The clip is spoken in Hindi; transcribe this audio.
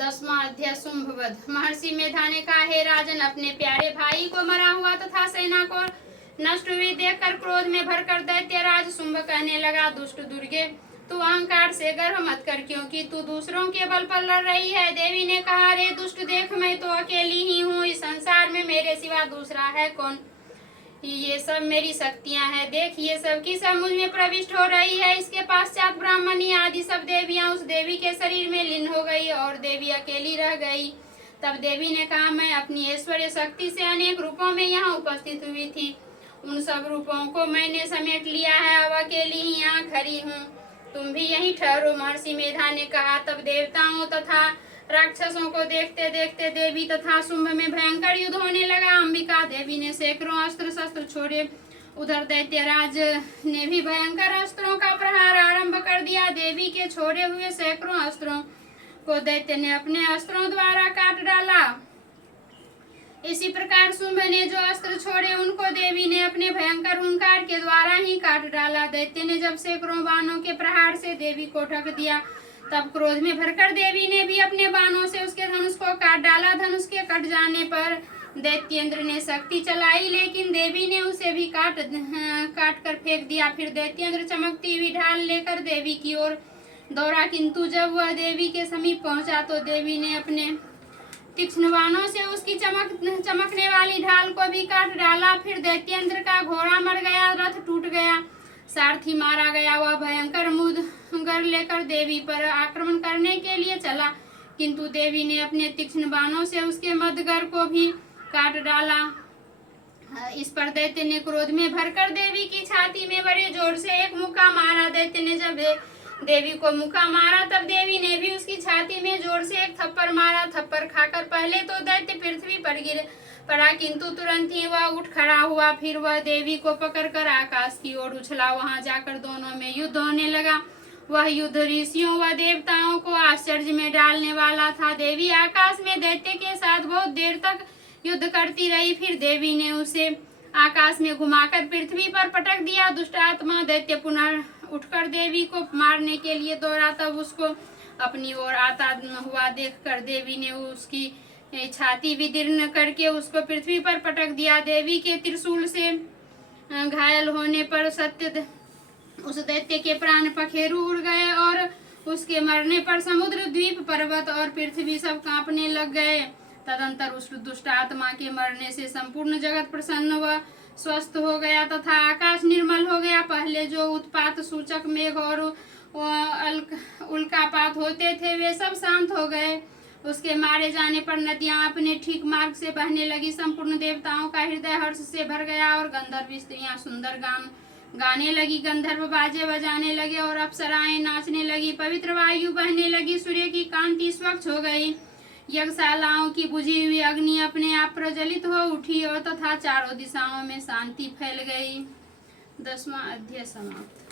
10वां अध्याय शुंभवध। महर्षि मेधा ने कहा, हे राजन, अपने प्यारे भाई को मरा हुआ तथा सेना को नष्ट हुई देखकर क्रोध में भरकर दैत्यराज शुंभ कहने लगा, दुष्ट दुर्गे, तू अहंकार से गर्व मत कर, क्योंकि तू दूसरों के बल पर लड़ रही है। देवी ने कहा, रे दुष्ट, देख, मैं तो अकेली ही हूँ, इस संसार में मेरे सिवा दूसरा है कौन। ये सब मेरी शक्तियां हैं, देख, ये सब की सब मुझ में प्रविष्ट हो रही है। इसके पश्चात ब्राह्मणी आदि सब देवियां उस देवी के शरीर में लीन हो गई और देवी अकेली रह गई। तब देवी ने कहा, मैं अपनी ऐश्वर्य शक्ति से अनेक रूपों में यहाँ उपस्थित हुई थी, उन सब रूपों को मैंने समेट लिया है, अब अकेली ही यहाँ खड़ी हूँ, तुम भी यहीं ठहरो। महर्षि मेधा ने कहा। तब देवताओं तथा राक्षसों को देखते देखते देवी तथा शुंभ में भयंकर युद्ध होने लगा। अंबिका देवी ने सैकड़ों अस्त्र शस्त्र छोड़े, उधर दैत्यराज ने भी भयंकर अस्त्रों का प्रहार आरंभ कर दिया। देवी के छोड़े हुए सैकड़ों अस्त्रों को दैत्य ने अपने अस्त्रों द्वारा काट डाला। इसी प्रकार शुंभ ने जो अस्त्र छोड़े उनको देवी ने अपने भयंकर हुंकार के द्वारा ही काट डाला। दैत्य ने जब सैकड़ों बाणों के प्रहार से देवी को ढक दिया, तब क्रोध में भरकर देवी ने भी अपने बाणों से उसके धनुष को काट डाला। धनुष के कट जाने पर दैत्येंद्र ने शक्ति चलाई, लेकिन देवी ने उसे भी काट कर फेंक दिया। फिर दैत्येंद्र चमकती हुई ढाल लेकर देवी की ओर दौड़ा, किंतु जब वह देवी के समीप पहुंचा तो देवी ने अपने तीक्ष्ण बाणों से उसकी चमकने वाली ढाल को भी काट डाला। फिर दैत्येंद्र का घोड़ा मर गया, रथ टूट गया, सारथी मारा गया। वह भयंकर मुदगर लेकर देवी पर आक्रमण करने के लिए चला, किंतु देवी ने अपने तीक्ष्ण बाणों से उसके मदगर को भी काट डाला। इस पर दैत्य ने क्रोध में भरकर देवी की छाती में बड़े जोर से एक मुक्का मारा। दैत्य ने जब देवी को मुक्का मारा, तब देवी ने भी उसकी छाती में जोर से एक थप्पड़ मारा। थप्पड़ खाकर पहले तो दैत्य पृथ्वी पर गिर पड़ा, किंतु तुरंत ही वह उठ खड़ा हुआ। फिर वह देवी को पकड़कर आकाश की ओर उछला। वहां जाकर दोनों में युद्ध होने लगा। वह युद्ध ऋषियों व देवताओं को आश्चर्य में डालने वाला था। देवी आकाश में दैत्य के साथ बहुत देर तक युद्ध करती रही। फिर देवी ने उसे आकाश में घुमाकर पृथ्वी पर पटक दिया। दुष्ट आत्मा दैत्य पुनः उठकर देवी को मारने के लिए दौड़ा। तब उसको अपनी ओर आता हुआ देखकर देवी ने उसकी छाती विदीर्ण करके उसको पृथ्वी पर पटक दिया। देवी के त्रिशूल से घायल होने पर उस दैत्य के प्राण पखेरु उड़ गए और उसके मरने पर समुद्र, द्वीप, पर्वत और पृथ्वी सब कांपने लग गए। तदंतर उस दुष्ट आत्मा के मरने से संपूर्ण जगत प्रसन्न व स्वस्थ हो गया तथा आकाश निर्मल हो गया। पहले जो उत्पात सूचक मेघ और उल्कापात होते थे वे सब शांत हो गए। उसके मारे जाने पर नदियां अपने ठीक मार्ग से बहने लगी। संपूर्ण देवताओं का हृदय हर्ष से भर गया और गंधर्व स्त्रियां सुंदर गाने लगी, गंधर्व बाजे बजाने लगे और अप्सराएं नाचने लगी। पवित्र वायु बहने लगी, सूर्य की कांति स्वच्छ हो गई। यज्ञशालाओं की बुझी हुई अग्नि अपने आप प्रज्वलित हो उठी और तथा चारों दिशाओं में शांति फैल गई। 10वां अध्याय समाप्त।